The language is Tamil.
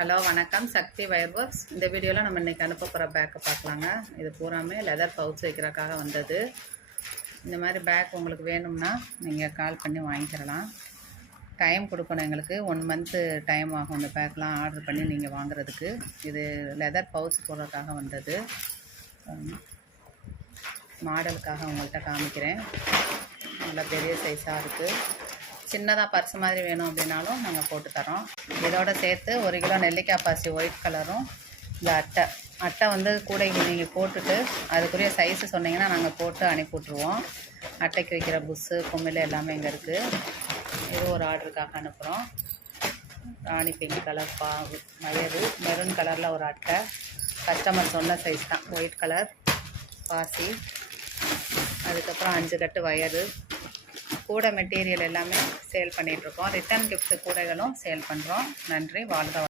ஹலோ வணக்கம், சக்தி வயர் ஒர்க்ஸ். இந்த வீடியோவில் நம்ம இன்றைக்கி அனுப்ப போகிற பேக்கை பார்க்கலாங்க. இது பூராமே லெதர் பவுச் வைக்கிறதுக்காக வந்தது. இந்த மாதிரி பேக் உங்களுக்கு வேணும்னா நீங்கள் கால் பண்ணி வாங்கிக்கிறலாம். டைம் கொடுக்கணும், எங்களுக்கு 1 மந்த்து டைம் ஆகும் இந்த பேக்லாம் ஆர்டர் பண்ணி நீங்கள் வாங்குறதுக்கு. இது லெதர் பவுச் போடுறதுக்காக வந்தது. மாடலுக்காக உங்கள்கிட்ட காமிக்கிறேன். நல்லா பெரிய சைஸாக இருக்குது. சின்னதாக பர்ஸ் மாதிரி வேணும் அப்படின்னாலும் நாங்கள் போட்டு தரோம். இதோட சேர்த்து 1 கிலோ நெல்லிக்காய் பாசி ஒயிட் கலரும் இந்த அட்டை வந்து கூட நீங்கள் போட்டுட்டு அதுக்குரிய சைஸு சொன்னீங்கன்னா நாங்கள் போட்டு அனுப்பி விட்ருவோம். அட்டைக்கு வைக்கிற புஸ்ஸு கும்மில் எல்லாமே இங்கே இருக்குது. இது ஒரு ஆர்டருக்காக அனுப்புகிறோம். ராணி பிங்க் கலர் வயரு, மெரூன் கலரில் ஒரு அட்டை, கஸ்டமர் சொன்ன சைஸ் தான், ஒயிட் கலர் பாசி, அதுக்கப்புறம் 5 கட்டு வயரு, கூட மெட்டீரியல் எல்லாமே சேல் பண்ணிகிட்ருக்கோம். ரிட்டன் கிஃப்ட் கூடைகளும் சேல் பண்ணுறோம். நன்றி. வாழ்க.